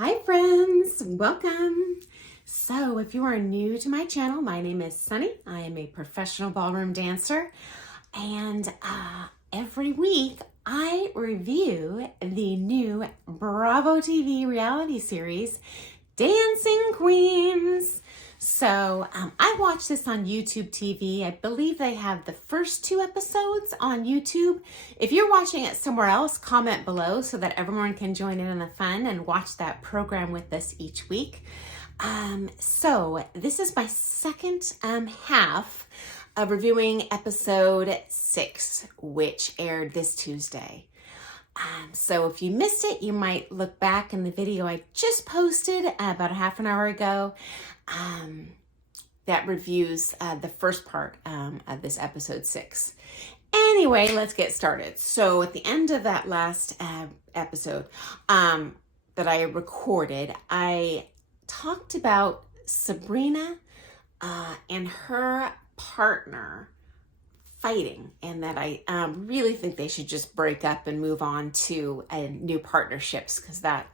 Hi friends, welcome. So if you are new to my channel, my name is Sunny. I am a professional ballroom dancer, and every week I review the new Bravo TV reality series, Dancing Queens. So I watched this on YouTube TV. I believe they have the first 2 episodes on YouTube. If you're watching it somewhere else, comment below so that everyone can join in on the fun and watch that program with us each week. So this is my second half of reviewing episode 6, which aired this Tuesday. So if you missed it, you might look back in the video I just posted about a half an hour ago that reviews the first part of this episode 6. Anyway, let's get started. So at the end of that last episode that I recorded, I talked about Sabrina and her partner fighting, and that I really think they should just break up and move on to new partnerships, because that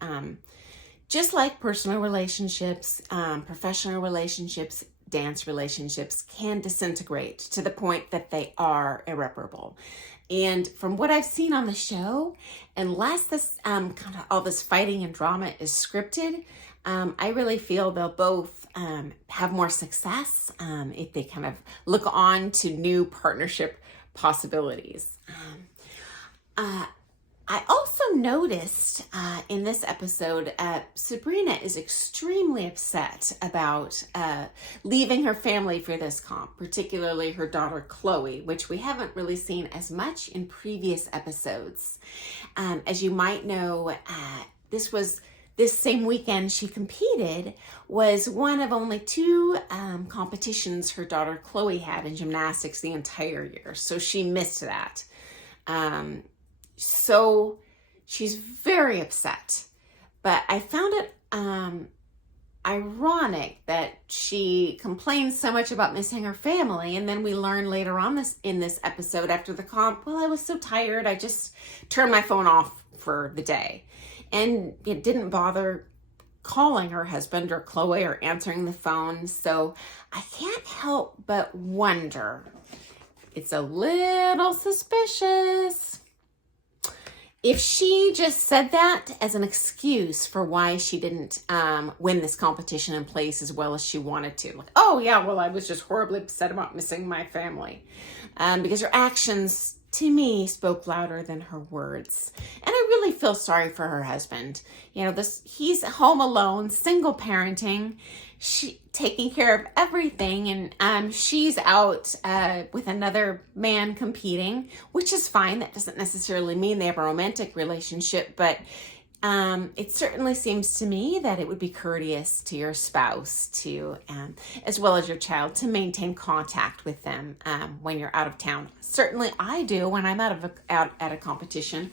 just like personal relationships, professional relationships, dance relationships can disintegrate to the point that they are irreparable. And from what I've seen on the show, unless this kind of all this fighting and drama is scripted, I really feel they'll both have more success if they kind of look on to new partnership possibilities. I also noticed in this episode, Sabrina is extremely upset about leaving her family for this comp, particularly her daughter Chloe, which we haven't really seen as much in previous episodes. As you might know, this same weekend she competed was one of only 2 competitions her daughter Chloe had in gymnastics the entire year, so she missed that. So she's very upset, but I found it ironic that she complains so much about missing her family, and then we learn later on in this episode after the comp, well, I was so tired, I just turned my phone off for the day. And it didn't bother calling her husband or Chloe or answering the phone. So I can't help but wonder, it's a little suspicious, if she just said that as an excuse for why she didn't win this competition and place as well as she wanted to. Like, oh yeah, well, I was just horribly upset about missing my family. Because her actions, to me, spoke louder than her words. And I really feel sorry for her husband. You know, he's home alone, single parenting, taking care of everything, and she's out with another man competing, which is fine. That doesn't necessarily mean they have a romantic relationship, but it certainly seems to me that it would be courteous to your spouse to, as well as your child, to maintain contact with them when you're out of town. Certainly I do when I'm out at a competition.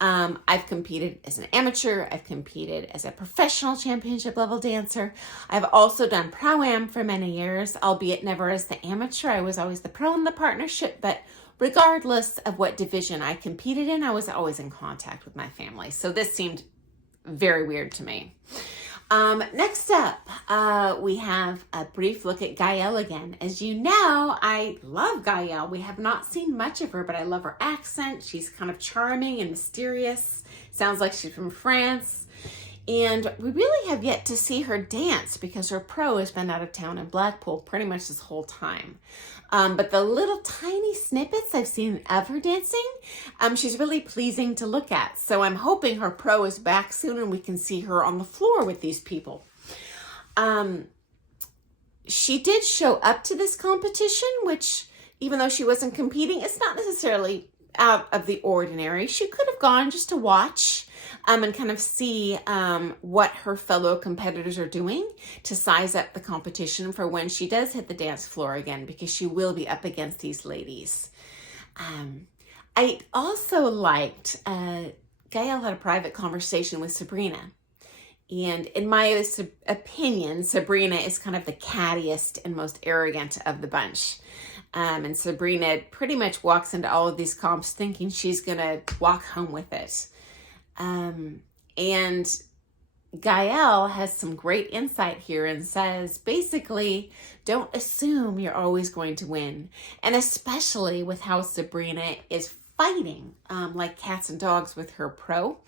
I've competed as an amateur. I've competed as a professional championship level dancer. I've also done pro-am for many years, albeit never as the amateur. I was always the pro in the partnership, but regardless of what division I competed in, I was always in contact with my family. So this seemed very weird to me. Next up, we have a brief look at Gael again. As you know, I love Gael. We have not seen much of her, but I love her accent. She's kind of charming and mysterious. Sounds like she's from France. And we really have yet to see her dance because her pro has been out of town in Blackpool pretty much this whole time. But the little tiny snippets I've seen of her dancing, she's really pleasing to look at. So I'm hoping her pro is back soon and we can see her on the floor with these people. She did show up to this competition, which, even though she wasn't competing, it's not necessarily out of the ordinary. She could have gone just to watch and kind of see what her fellow competitors are doing to size up the competition for when she does hit the dance floor again, because she will be up against these ladies. I also liked Gael had a private conversation with Sabrina. And in my opinion, Sabrina is kind of the cattiest and most arrogant of the bunch. And Sabrina pretty much walks into all of these comps thinking she's going to walk home with it. And Gael has some great insight here and says, basically, don't assume you're always going to win. And especially with how Sabrina is fighting like cats and dogs with her pro.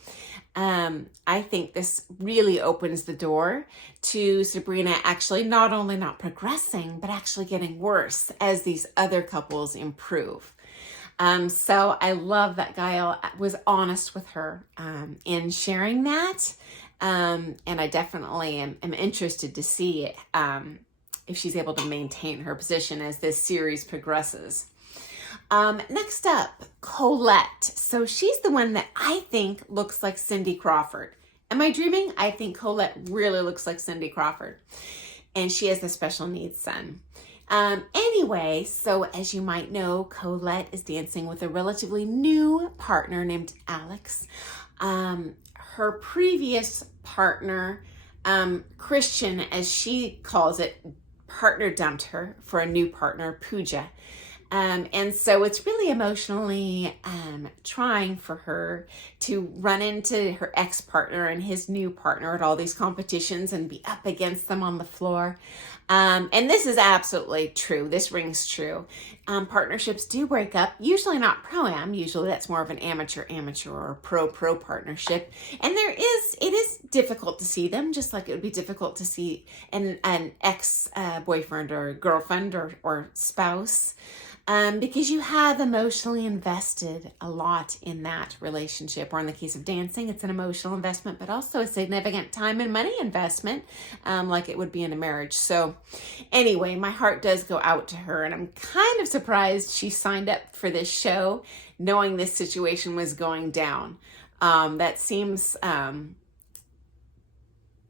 I think this really opens the door to Sabrina actually not only not progressing, but actually getting worse as these other couples improve. So I love that Gael was honest with her in sharing that. And I definitely am interested to see if she's able to maintain her position as this series progresses. Next up, Colette. So she's the one that I think looks like Cindy Crawford. Am I dreaming? I think Colette really looks like Cindy Crawford. And she has the special needs son. Anyway, so as you might know, Colette is dancing with a relatively new partner named Alex. Her previous partner, Christian, as she calls it, partner dumped her for a new partner, Pooja. And so it's really emotionally trying for her to run into her ex-partner and his new partner at all these competitions and be up against them on the floor. And this is absolutely true. This rings true. Partnerships do break up, usually not pro-am. Usually that's more of an amateur or pro partnership. And it is difficult to see them, just like it would be difficult to see an ex-boyfriend or girlfriend or spouse. Because you have emotionally invested a lot in that relationship, or in the case of dancing, it's an emotional investment, but also a significant time and money investment, like it would be in a marriage. So anyway, my heart does go out to her, and I'm kind of surprised she signed up for this show knowing this situation was going down. That seems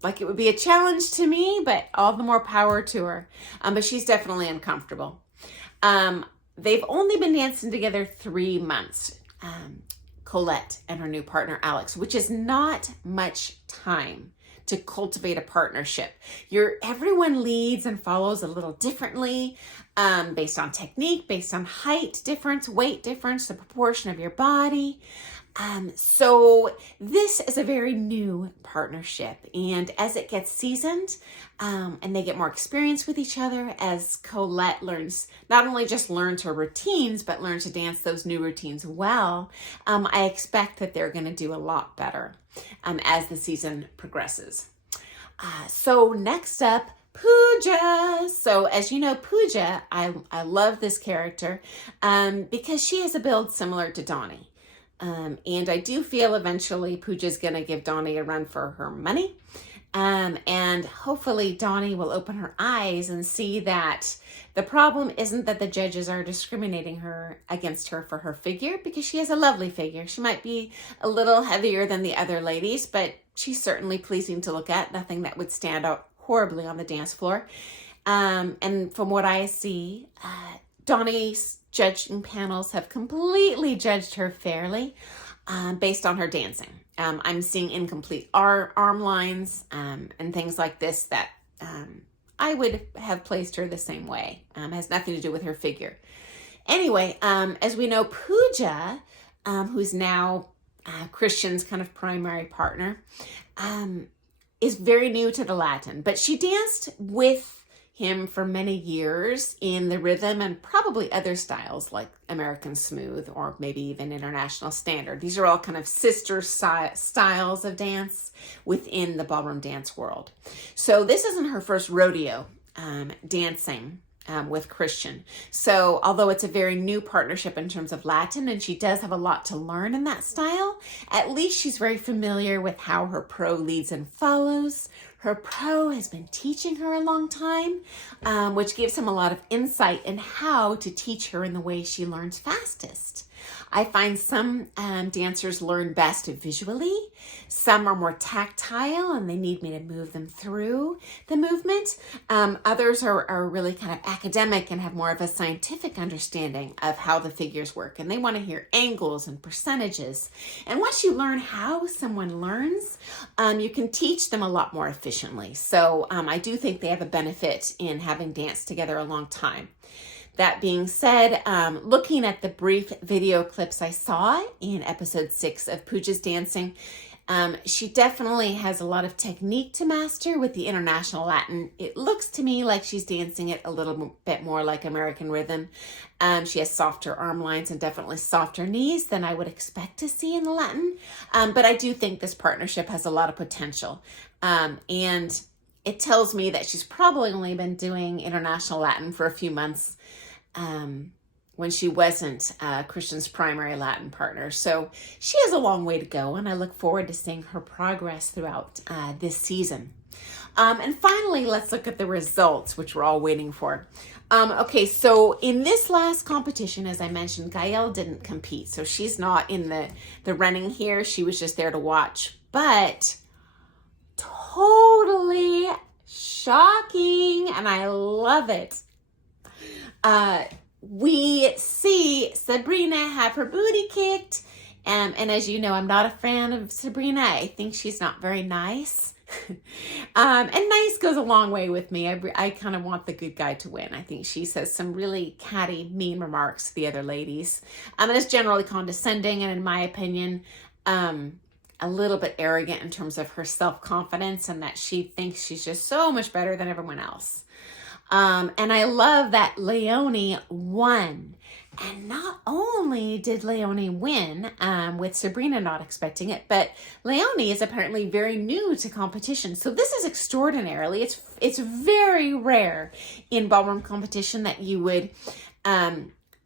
like it would be a challenge to me, but all the more power to her. But she's definitely uncomfortable. They've only been dancing together 3 months, Colette and her new partner, Alex, which is not much time to cultivate a partnership. Everyone leads and follows a little differently, based on technique, based on height difference, weight difference, the proportion of your body. So this is a very new partnership, and as it gets seasoned, and they get more experience with each other, as Colette learns, not only just learns her routines, but learns to dance those new routines well, I expect that they're going to do a lot better, as the season progresses. So next up, Pooja. So as you know, Pooja, I love this character, because she has a build similar to Donnie. And I do feel eventually Pooja's going to give Donnie a run for her money. And hopefully Donnie will open her eyes and see that the problem isn't that the judges are discriminating against her for her figure, because she has a lovely figure. She might be a little heavier than the other ladies, but she's certainly pleasing to look at. Nothing that would stand out horribly on the dance floor. And from what I see, Donnie's judging panels have completely judged her fairly, based on her dancing. I'm seeing incomplete arm lines and things like this that I would have placed her the same way. Has nothing to do with her figure. Anyway, as we know, Pooja, who's now Christian's kind of primary partner, is very new to the Latin, but she danced with him for many years in the rhythm and probably other styles like American Smooth or maybe even International Standard. These are all kind of sister styles of dance within the ballroom dance world. So this isn't her first rodeo dancing with Christian. So although it's a very new partnership in terms of Latin, and she does have a lot to learn in that style, at least she's very familiar with how her pro leads and follows. Her pro has been teaching her a long time, which gives him a lot of insight in how to teach her in the way she learns fastest. I find some dancers learn best visually. Some are more tactile and they need me to move them through the movement. Others are really kind of academic and have more of a scientific understanding of how the figures work. And they want to hear angles and percentages. And once you learn how someone learns, you can teach them a lot more efficiently. So I do think they have a benefit in having danced together a long time. That being said, looking at the brief video clips I saw in episode 6 of Pooja's dancing, She definitely has a lot of technique to master with the international Latin. It looks to me like she's dancing it a little bit more like American rhythm. She has softer arm lines and definitely softer knees than I would expect to see in the Latin. But I do think this partnership has a lot of potential. And it tells me that she's probably only been doing international Latin for a few months. When she wasn't Christian's primary Latin partner. So she has a long way to go, and I look forward to seeing her progress throughout this season. And finally, let's look at the results, which we're all waiting for. Okay, so in this last competition, as I mentioned, Gael didn't compete, so she's not in the running here. She was just there to watch, but totally shocking, and I love it. We see Sabrina have her booty kicked. And as you know, I'm not a fan of Sabrina. I think she's not very nice. And nice goes a long way with me. I kind of want the good guy to win. I think she says some really catty, mean remarks to the other ladies. And is generally condescending and, in my opinion, a little bit arrogant in terms of her self-confidence and that she thinks she's just so much better than everyone else. And I love that Leonie won. And not only did Leonie win, with Sabrina not expecting it, but Leonie is apparently very new to competition. So this is extraordinarily, it's very rare in ballroom competition that you would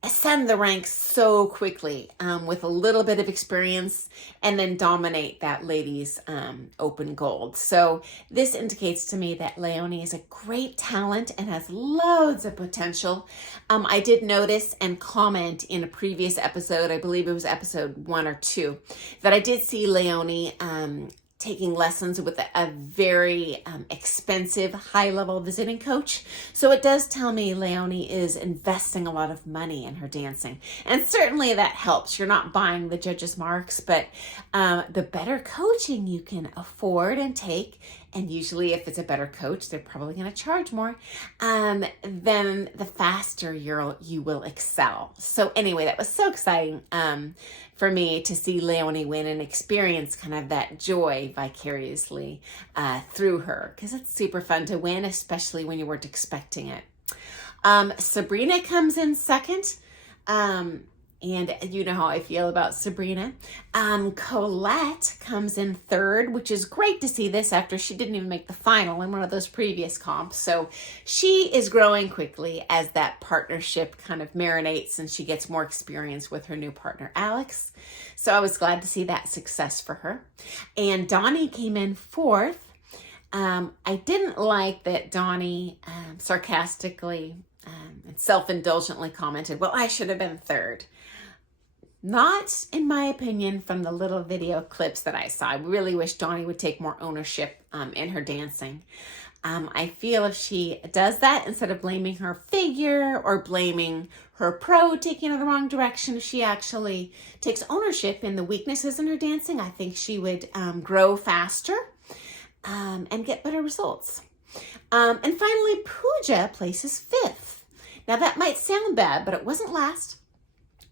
ascend the ranks so quickly with a little bit of experience and then dominate that lady's open gold. So this indicates to me that Leonie is a great talent and has loads of potential. I did notice and comment in a previous episode, I believe it was episode 1 or 2, that I did see Leonie taking lessons with a very expensive high-level visiting coach. So it does tell me Leonie is investing a lot of money in her dancing. And certainly that helps. You're not buying the judges' marks, but the better coaching you can afford and take, and usually if it's a better coach, they're probably going to charge more, then the faster you will excel. So anyway, that was so exciting for me to see Leonie win and experience kind of that joy vicariously through her, because it's super fun to win, especially when you weren't expecting it. Sabrina comes in second. And you know how I feel about Sabrina. Colette comes in third, which is great to see this after she didn't even make the final in one of those previous comps. So she is growing quickly as that partnership kind of marinates and she gets more experience with her new partner, Alex. So I was glad to see that success for her. And Donnie came in fourth. I didn't like that Donnie sarcastically and self-indulgently commented, well, I should have been third. Not, in my opinion, from the little video clips that I saw. I really wish Donnie would take more ownership in her dancing. I feel if she does that, instead of blaming her figure or blaming her pro taking her the wrong direction, if she actually takes ownership in the weaknesses in her dancing, I think she would grow faster and get better results. And finally, Pooja places fifth. Now that might sound bad, but it wasn't last.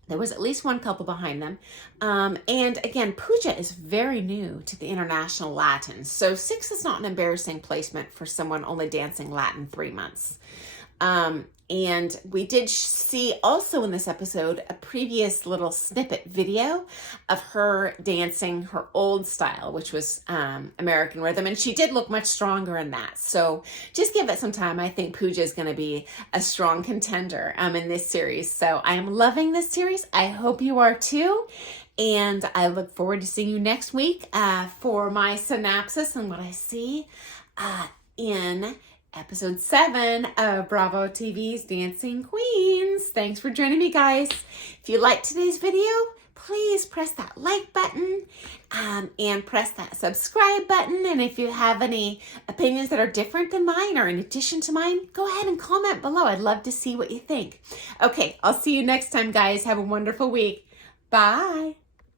There was at least one couple behind them. And again, Pooja is very new to the international Latin. So 6 is not an embarrassing placement for someone only dancing Latin 3 months. And we did see also in this episode a previous little snippet video of her dancing her old style, which was American rhythm. And she did look much stronger in that. So just give it some time. I think Pooja is going to be a strong contender in this series. So I am loving this series. I hope you are too. And I look forward to seeing you next week for my synopsis and what I see in Episode 7 of Bravo TV's Dancing Queens. Thanks for joining me, guys. If you liked today's video, please press that like button and press that subscribe button. And if you have any opinions that are different than mine or in addition to mine, go ahead and comment below. I'd love to see what you think. Okay, I'll see you next time, guys. Have a wonderful week. Bye.